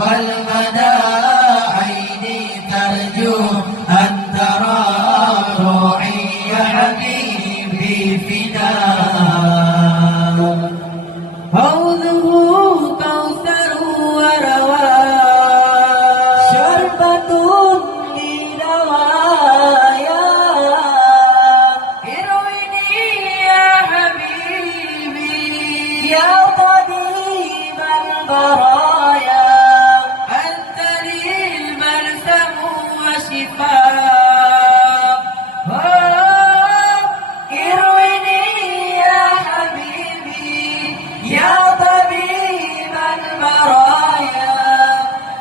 والمدى عيني ترجو أن ترى روحي يا حبيبي فداك. حوضه كوثر ورواء شربة لنوايا ارويني يا حبيبي يا طبيب البرايا أنت لي البلسم وشفاء. ارويني يا حبيبي يا طبيب البرايا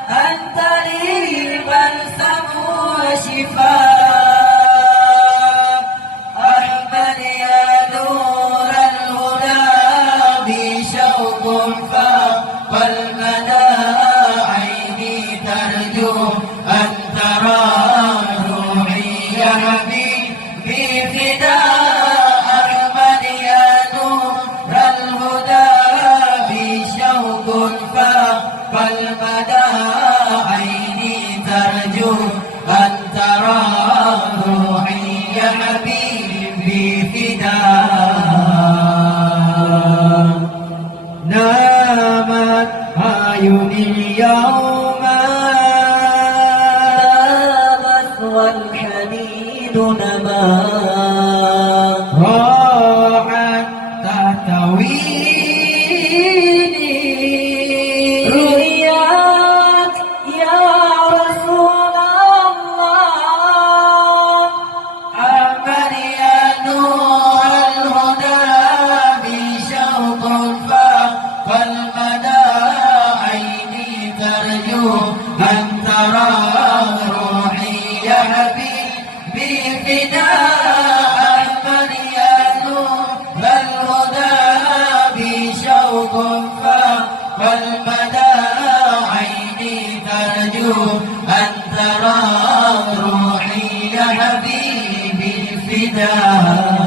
أنت لي البلسم وشفاء. أحمد يا نور الهدى بشوق فاق المدى عيني ترجو أن ترى روحي يا حبيبي فداء. أحمد يا نور الهدى بشوق فاق المدى عيني ترجو أن ترى روحي يا حبيبي فداك. نامت أعيني اليوم نامت والحنين نما راحت تهتويني رؤياك يا رسول الله. أحمد يا نور الهدى بشوق فاق المدى عيني ترجو أن ترى روحي يا حبيبي فداء. أحمد يا نور الهدى بشوق فاق المدى عيني ترجو أن ترى روحي يا حبيبي فداء.